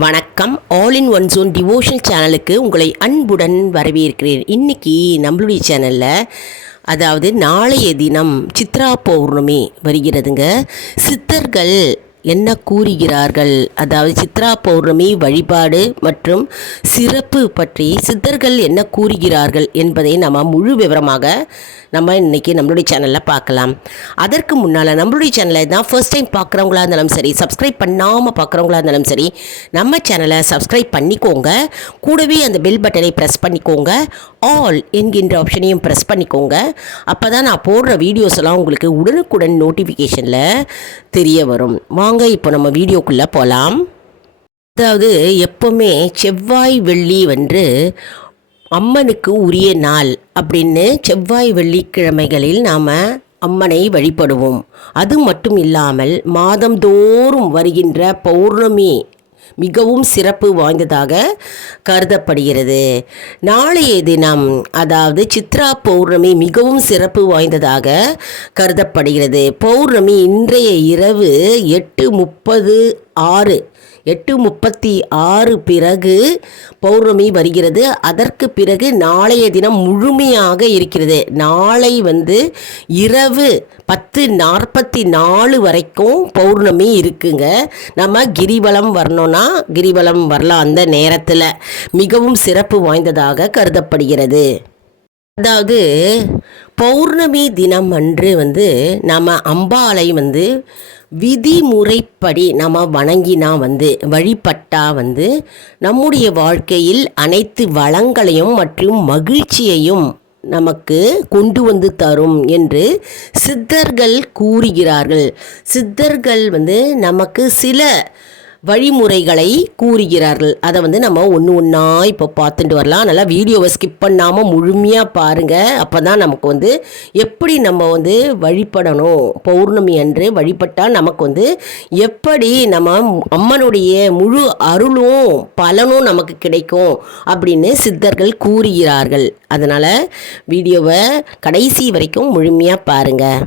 வணக்கம். All in one zone devotion சேனலுக்கு உங்களை அன்புடன் வரவேற்கிறேன். இன்னைக்கு நம்மளுடைய சேனலில் அதாவது நாளைய தினம் சித்ரா பௌர்ணமி வருகிறதுங்க. சித்தர்கள் என்ன கூறுகிறார்கள்? அதாவது சித்ரா பௌர்ணமி வழிபாடு மற்றும் சிறப்பு பற்றி சித்தர்கள் என்ன கூறுகிறார்கள் என்பதை நம்ம முழு விவரமாக நம்ம இன்றைக்கி நம்மளுடைய சேனலில் பார்க்கலாம். அதற்கு முன்னால் நம்மளுடைய சேனலை தான் ஃபர்ஸ்ட் டைம் பார்க்குறவங்களா இருந்தாலும் சரி சப்ஸ்கிரைப் பண்ணாமல் பார்க்குறவங்களா இருந்தாலும் சரி நம்ம சேனலை சப்ஸ்கிரைப் பண்ணிக்கோங்க. கூடவே அந்த பெல் பட்டனை ப்ரெஸ் பண்ணிக்கோங்க. ஆல் என்கின்ற ஆப்ஷனையும் ப்ரெஸ் பண்ணிக்கோங்க. அப்போ தான் நான் போடுற வீடியோஸ் எல்லாம் உங்களுக்கு உடனுக்குடன் நோட்டிஃபிகேஷனில் தெரிய வரும். வாங்க இப்போ நம்ம வீடியோக்குள்ளே போகலாம் அதாவது எப்போவுமே செவ்வாய் வெள்ளி வந்து அம்மனுக்கு உரிய நாள் அப்படின்னு செவ்வாய் வெள்ளிக்கிழமைகளில் நாம் அம்மனை வழிபடுவோம். அது மட்டும் இல்லாமல் மாதந்தோறும் வருகின்ற பௌர்ணமி மிகவும் சிறப்பு வாய்ந்ததாக கருதப்படுகிறது. நாளைய தினம் அதாவது சித்ரா பௌர்ணமி மிகவும் சிறப்பு வாய்ந்ததாக கருதப்படுகிறது. பௌர்ணமி இன்றைய இரவு எட்டு முப்பது ஆறு. எட்டு முப்பத்தி ஆறு பிறகு பௌர்ணமி வருகிறது. அதற்கு பிறகு நாளைய தினம் முழுமையாக இருக்கிறது. நாளை வந்து இரவு பத்து நாற்பத்தி நாலு வரைக்கும் பௌர்ணமி இருக்குங்க. நம்ம கிரிவலம் வரணும்னா கிரிவலம் வரலாம் அந்த நேரத்தில். மிகவும் சிறப்பு வாய்ந்ததாக கருதப்படுகிறது. அதாவது பௌர்ணமி தினம் அன்று வந்து நம்ம அம்பாளை வந்து விதிமுறைப்படி நம்ம வணங்கினா வந்து வழிபட்டா வந்து நம்முடைய வாழ்க்கையில் அனைத்து வளங்களையும் மற்றும் மகிழ்ச்சியையும் நமக்கு கொண்டு வந்து தரும் என்று சித்தர்கள் கூறுகிறார்கள். சித்தர்கள் வந்து நமக்கு சில வழிமுறைகளை கூறுகிறார்கள். அதை வந்து நம்ம ஒன்று ஒன்றா இப்போ பார்த்துட்டு வரலாம். நல்லா வீடியோவை ஸ்கிப் பண்ணாமல் முழுமையாக பாருங்கள் அப்போ தான் நமக்கு வந்து எப்படி நம்ம வந்து வழிபடணும். பௌர்ணமி அன்று வழிபட்டால் நமக்கு வந்து எப்படி நம்ம அம்மனுடைய முழு அருளும் பலனும் நமக்கு கிடைக்கும் அப்படின்னு சித்தர்கள் கூறுகிறார்கள். அதனால் வீடியோவை கடைசி வரைக்கும் முழுமையாக பாருங்கள்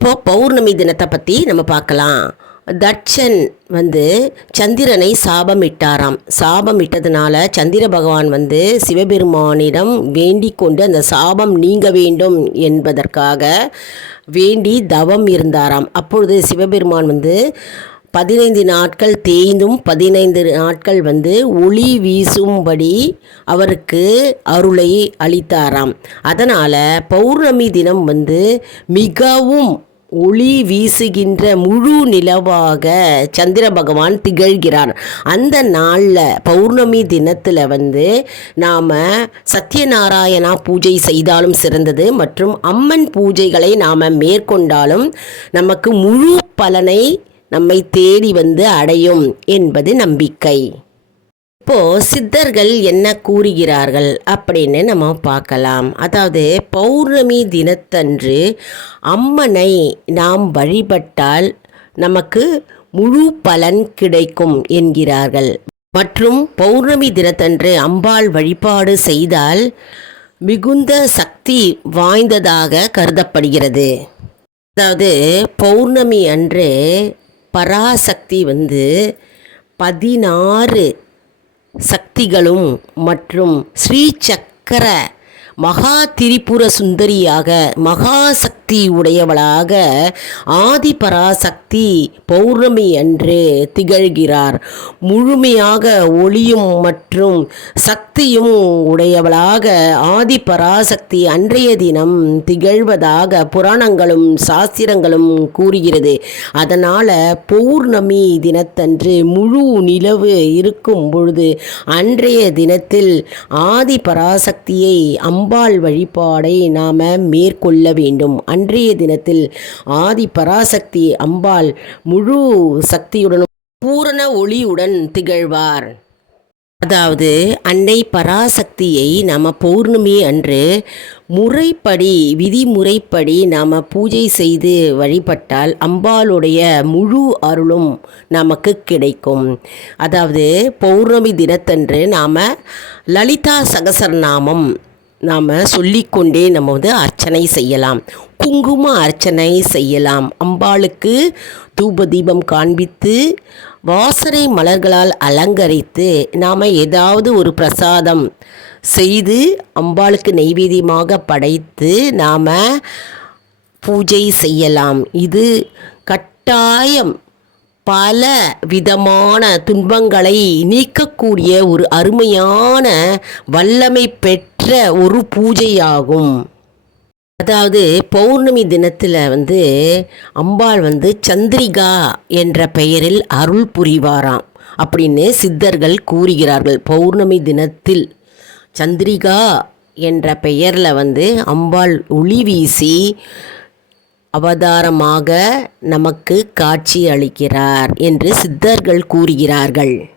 இப்போ பௌர்ணமி தினத்தை பற்றி நம்ம பார்க்கலாம். தட்சன் வந்து சந்திரனை சாபமிட்டாராம். சாபமிட்டதுனால சந்திர பகவான் வந்து சிவபெருமானிடம் வேண்டிக் கொண்டு அந்த சாபம் நீங்க வேண்டும் என்பதற்காக வேண்டி தவம் இருந்தாராம். அப்பொழுது சிவபெருமான் வந்து பதினைந்து நாட்கள் தேய்ந்தும் பதினைந்து நாட்கள் வந்து ஒளி வீசும்படி அவருக்கு அருளை அளித்தாராம். அதனால் பௌர்ணமி தினம் வந்து மிகவும் ஒளி வீசுகின்ற முழு நிலவாக சந்திர பகவான் திகழ்கிறார். அந்த நாளில் பௌர்ணமி தினத்தில் வந்து நாம் சத்யநாராயணா பூஜை செய்தாலும் சிறந்தது மற்றும் அம்மன் பூஜைகளை நாம் மேற்கொண்டாலும் நமக்கு முழு பலனை நம்மை தேடி வந்து அடையும் என்பது நம்பிக்கை. இப்போ சித்தர்கள் என்ன கூறுகிறார்கள் அப்படின்னு நம்ம பார்க்கலாம். அதாவது பௌர்ணமி தினத்தன்று அம்மனை நாம் வழிபட்டால் நமக்கு முழு பலன் கிடைக்கும் என்கிறார்கள். மற்றும் பௌர்ணமி தினத்தன்று அம்பாள் வழிபாடு செய்தால் மிகுந்த சக்தி வாய்ந்ததாக கருதப்படுகிறது. அதாவது பௌர்ணமி அன்று பராசக்தி வந்து பதினாறு சக்திகளும் மற்றும் ஸ்ரீ சக்கர மகா திரிபுர சுந்தரியாக மகா சக்தி உடையவளாக ஆதிபராசக்தி பௌர்ணமி அன்று திகழ்கிறார். முழுமையாக ஒளியும் மற்றும் சக்தியும் உடையவளாக ஆதிபராசக்தி அன்றைய தினம் திகழ்வதாக புராணங்களும் சாஸ்திரங்களும் கூறுகிறது. அதனால் பௌர்ணமி தினத்தன்று முழு நிலவு இருக்கும் பொழுது அன்றைய தினத்தில் ஆதிபராசக்தியை அம்பாள் வழிபாடை நாம் மேற்கொள்ள வேண்டும். அன்றைய தினத்தில் ஆதி பராசக்தி அம்பாள் முழு சக்தியுடன் பூரண ஒளியுடன் திகழ்வார். அதாவது அன்னை பராசக்தியை நாம் பௌர்ணமி அன்று முறைப்படி விதிமுறைப்படி நாம் பூஜை செய்து வழிபட்டால் அம்பாளுடைய முழு அருளும் நமக்கு கிடைக்கும். அதாவது பௌர்ணமி தினத்தன்று நாம் லலிதா சகசரநாமம் நாம் சொல்லிக்கொண்டே நம்ம வந்து அர்ச்சனை செய்யலாம். குங்கும அர்ச்சனை செய்யலாம். அம்பாளுக்கு தூப தீபம் காண்பித்து வாசனை மலர்களால் அலங்கரித்து நாம் ஏதாவது ஒரு பிரசாதம் செய்து அம்பாளுக்கு நெய்வேதியமாக படைத்து நாம் பூஜை செய்யலாம். இது கட்டாயம் பல விதமான துன்பங்களை நீக்கக்கூடிய ஒரு அருமையான வல்லமை பெற்ற ஒரு பூஜையாகும். அதாவது பௌர்ணமி தினத்தில் வந்து அம்பாள் வந்து சந்திரிகா என்ற பெயரில் அருள் புரிவாராம் அப்படின்னு சித்தர்கள் கூறுகிறார்கள். பௌர்ணமி தினத்தில் சந்திரிகா என்ற பெயரில் வந்து அம்பாள் ஒளி வீசி அவதாரமாக நமக்கு காட்சி அளிக்கிறார் என்று சித்தர்கள் கூறுகிறார்கள்.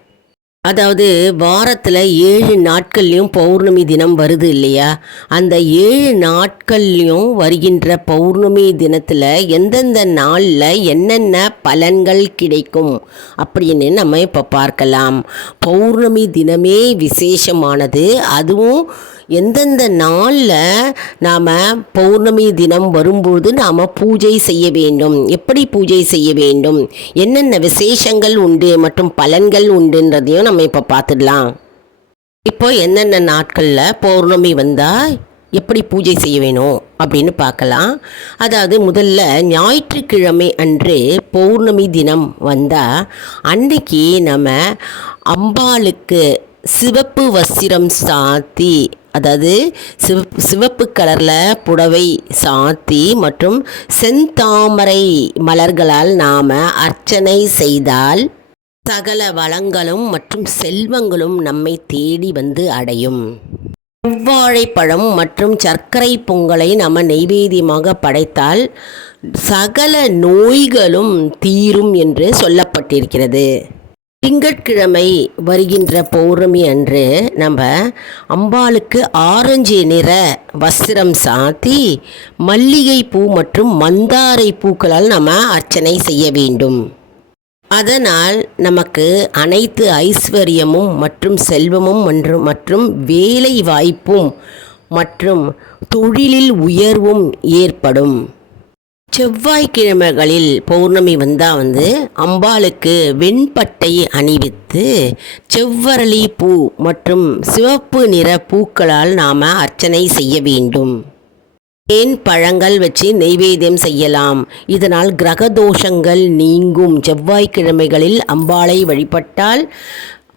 அதாவது வாரத்தில் ஏழு நாட்கள்லையும் பௌர்ணமி தினம் வருது இல்லையா? அந்த ஏழு நாட்கள்லையும் வருகின்ற பௌர்ணமி தினத்தில் எந்தெந்த நாளில் என்னென்ன பலன்கள் கிடைக்கும் அப்படின்னு நம்ம இப்போ பார்க்கலாம். பௌர்ணமி தினமே விசேஷமானது அதுவும் எந்தெந்த நாளில் நாம் பௌர்ணமி தினம் வரும்போது நாம் பூஜை செய்ய வேண்டும்? எப்படி பூஜை செய்ய வேண்டும்? என்னென்ன விசேஷங்கள் உண்டு? மற்றும் பலன்கள் உண்டுன்றதையும் நம்ம இப்போ பார்த்துடலாம். இப்போ என்னென்ன நாட்களில் பௌர்ணமி வந்தால் எப்படி பூஜை செய்ய வேணும்? அப்படின்னு பார்க்கலாம். அதாவது முதல்ல ஞாயிற்றுக்கிழமை அன்று பௌர்ணமி தினம் வந்தால் அன்னைக்கு நம்ம அம்பாளுக்கு சிவப்பு வஸ்திரம் சாத்தி அதாவது சிவப் சிவப்பு கலரில் புடவை சாத்தி மற்றும் செந்தாமரை மலர்களால் நாம் அர்ச்சனை செய்தால் சகல வளங்களும் மற்றும் செல்வங்களும் நம்மை தேடி வந்து அடையும். செவ்வாழைப்பழம் மற்றும் சர்க்கரை பொங்கலை நம்ம நெய்வேதியமாக படைத்தால் சகல நோய்களும் தீரும் என்று சொல்லப்பட்டிருக்கிறது. திங்கட்கிழமை வருகின்ற பௌர்ணமி அன்று நம்ம அம்பாளுக்கு ஆரஞ்சு நிற வஸ்திரம் சாத்தி மல்லிகை பூ மற்றும் மந்தாரை பூக்களால் நம்ம அர்ச்சனை செய்ய வேண்டும். அதனால் நமக்கு அனைத்து ஐஸ்வர்யமும் மற்றும் செல்வமும் மற்றும் மற்றும் வேலை வாய்ப்பும் மற்றும் தொழிலில் உயர்வும் ஏற்படும். செவ்வாய்க்கிழமைகளில் பௌர்ணமி வந்தால் வந்து அம்பாளுக்கு வெண்பட்டை அணிவித்து செவ்வரளி பூ மற்றும் சிவப்பு நிற பூக்களால் நாம் அர்ச்சனை செய்ய வேண்டும். தேன் பழங்கள் வச்சு நெய்வேத்தியம் செய்யலாம். இதனால் கிரக தோஷங்கள் நீங்கும். செவ்வாய்க்கிழமைகளில் அம்பாளை வழிபட்டால்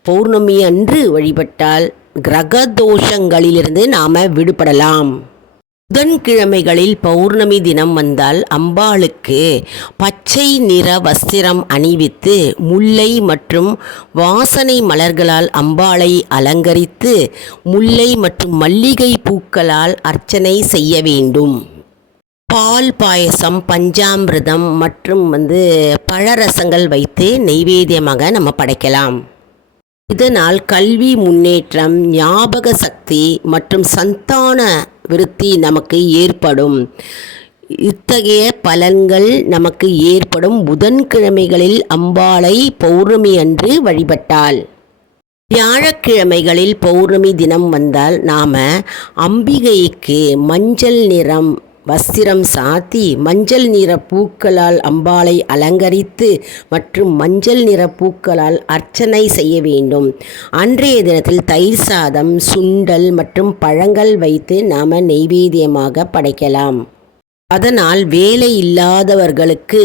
பௌர்ணமி அன்று வழிபட்டால் கிரக தோஷங்களிலிருந்து நாம் விடுபடலாம். புதன்கிழமைகளில் பௌர்ணமி தினம் வந்தால் அம்பாளுக்கு பச்சை நிற வஸ்திரம் அணிவித்து முல்லை மற்றும் வாசனை மலர்களால் அம்பாளை அலங்கரித்து முல்லை மற்றும் மல்லிகை பூக்களால் அர்ச்சனை செய்ய வேண்டும். பால் பாயசம் பஞ்சாமிரதம் மற்றும் வந்து பழரசங்கள் வைத்து நெய்வேத்தியமாக நம்ம படைக்கலாம். இதனால் கல்வி முன்னேற்றம் ஞாபக சக்தி மற்றும் சந்தான விருத்தி நமக்கு ஏற்படும். இத்தகைய பலன்கள் நமக்கு ஏற்படும். புதன்கிழமைகளில் அம்பாளை பௌர்ணமி அன்று வழிபட்டால். வியாழக்கிழமைகளில் பௌர்ணமி தினம் வந்தால் நாம் அம்பிகைக்கு மஞ்சள் நிறம் வஸ்திரம் சாத்தி மஞ்சள் நிற பூக்களால் அம்பாளை அலங்கரித்து மற்றும் மஞ்சள் நிற பூக்களால் அர்ச்சனை செய்ய வேண்டும். அன்றைய தினத்தில் தயிர் சாதம் சுண்டல் மற்றும் பழங்கள் வைத்து நாம் நெய்வேத்தியமாக படைக்கலாம். அதனால் வேலை இல்லாதவர்களுக்கு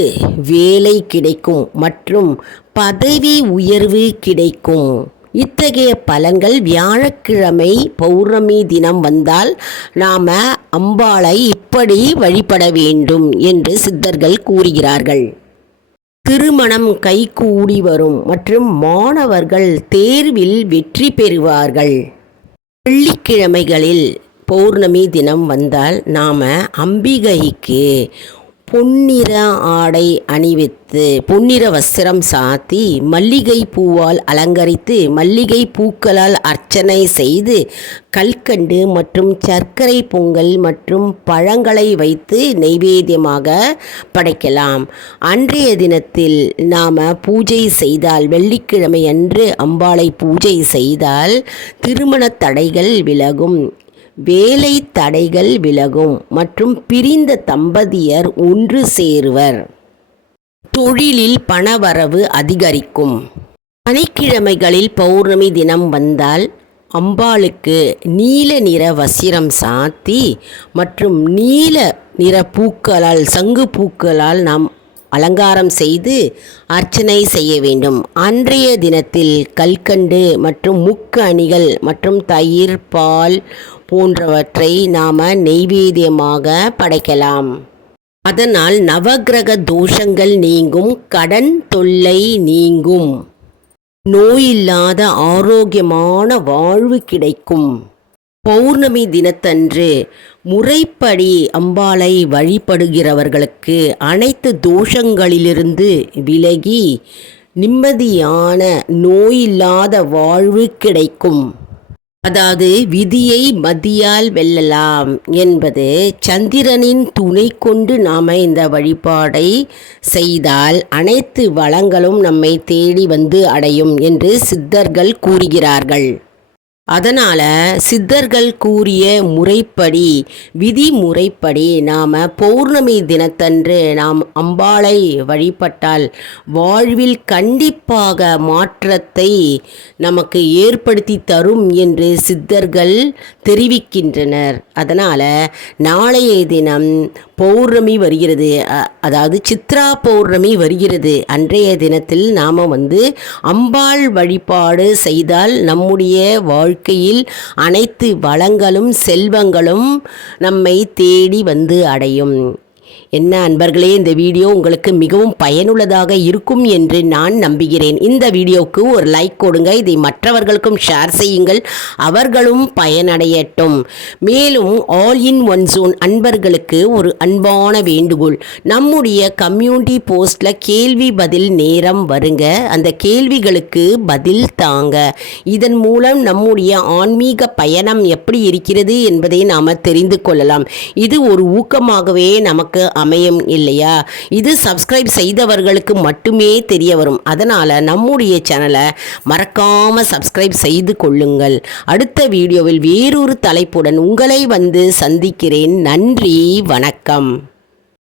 வேலை கிடைக்கும் மற்றும் பதவி உயர்வு கிடைக்கும். இத்தகைய பலன்கள் வியாழக்கிழமை பௌர்ணமி தினம் வந்தால் நாம் அம்பாளை இப்படி வழிபட வேண்டும் என்று சித்தர்கள் கூறுகிறார்கள். திருமணம் கைகூடி வரும் மற்றும் மாணவர்கள் தேர்வில் வெற்றி பெறுவார்கள். வெள்ளிக்கிழமைகளில் பௌர்ணமி தினம் வந்தால் நாம் அம்பிகைக்கு பொன்னிற ஆடை அணிவித்து பொன்னிற வஸ்திரம் சாத்தி மல்லிகை பூவால் அலங்கரித்து மல்லிகை பூக்களால் அர்ச்சனை செய்து கல்கண்டு மற்றும் சர்க்கரை பொங்கல் மற்றும் பழங்களை வைத்து நெய்வேத்தியமாக படைக்கலாம். அன்றைய தினத்தில் நாம் பூஜை செய்தால் வெள்ளிக்கிழமை அன்று அம்பாளை பூஜை செய்தால் திருமண தடைகள் விலகும். வேலை தடைகள் விலகும் மற்றும் பிரிந்த தம்பதியர் ஒன்று சேருவர். தொழிலில் பணவரவு அதிகரிக்கும். சனிக்கிழமைகளில் பௌர்ணமி தினம் வந்தால் அம்பாளுக்கு நீல நிற வசிரம் சாத்தி மற்றும் நீல நிற பூக்களால் சங்கு பூக்களால் நாம் அலங்காரம் செய்து அர்ச்சனை செய்ய வேண்டும். அன்றைய தினத்தில் கல்கண்டு மற்றும் முக்கு அணிகள் மற்றும் தயிர் பால் போன்றவற்றை நாம் நெய்வேத்தியமாக படைக்கலாம். அதனால் நவக்கிரக தோஷங்கள் நீங்கும் கடன் தொல்லை நீங்கும். நோயில்லாத ஆரோக்கியமான வாழ்வு கிடைக்கும். பௌர்ணமி தினத்தன்று முறைப்படி அம்பாளை வழிபடுகிறவர்களுக்கு அனைத்து தோஷங்களிலிருந்து விலகி நிம்மதியான நோயில்லாத வாழ்வு கிடைக்கும். அதாவது விதியை மதியால் வெல்லலாம் என்பது சந்திரனின் துணை கொண்டு நாம் இந்த வழிபாடை செய்தால் அனைத்து வளங்களும் நம்மை தேடி வந்து அடையும் என்று சித்தர்கள் கூறுகிறார்கள். அதனால் சித்தர்கள் கூறிய முறைப்படி விதிமுறைப்படி நாம் பௌர்ணமி தினத்தன்று நாம் அம்பாளை வழிபட்டால் வாழ்வில் கண்டிப்பாக மாற்றத்தை நமக்கு ஏற்படுத்தி தரும் என்று சித்தர்கள் தெரிவிக்கின்றனர். அதனால் நாளைய தினம் பௌர்ணமி வருகிறது. அதாவது சித்ரா பௌர்ணமி வருகிறது. அன்றைய தினத்தில் நாம் வந்து அம்பாள் வழிபாடு செய்தால் நம்முடைய வாழ்க்கையில் அனைத்து வளங்களும் செல்வங்களும் நம்மை தேடி வந்து அடையும். என்ன அன்பர்களே இந்த வீடியோ உங்களுக்கு மிகவும் பயனுள்ளதாக இருக்கும் என்று நான் நம்புகிறேன். இந்த வீடியோவுக்கு ஒரு லைக் கொடுங்க. இதை மற்றவர்களுக்கும் ஷேர் செய்யுங்கள். அவர்களும் பயனடையட்டும். மேலும் ஆல் இன் ஒன் ஜோன் அன்பர்களுக்கு ஒரு அன்பான வேண்டுகோள். நம்முடைய கம்யூனிட்டி போஸ்டில் கேள்வி பதில் நேரம் வருங்க. அந்த கேள்விகளுக்கு பதில் தாங்க. இதன் மூலம் நம்முடைய ஆன்மீக பயணம் எப்படி இருக்கிறது என்பதை நாம் தெரிந்து கொள்ளலாம். இது ஒரு ஊக்கமாகவே நமக்கு நமக்கு அமையும் இல்லையா? இது சப்ஸ்கிரைப் செய்தவர்களுக்கு மட்டுமே தெரிய வரும். அதனால் நம்முடைய சேனலை மறக்காமல் சப்ஸ்கிரைப் செய்து கொள்ளுங்கள். அடுத்த வீடியோவில் வேறொரு தலைப்புடன் உங்களை வந்து சந்திக்கிறேன். நன்றி வணக்கம்.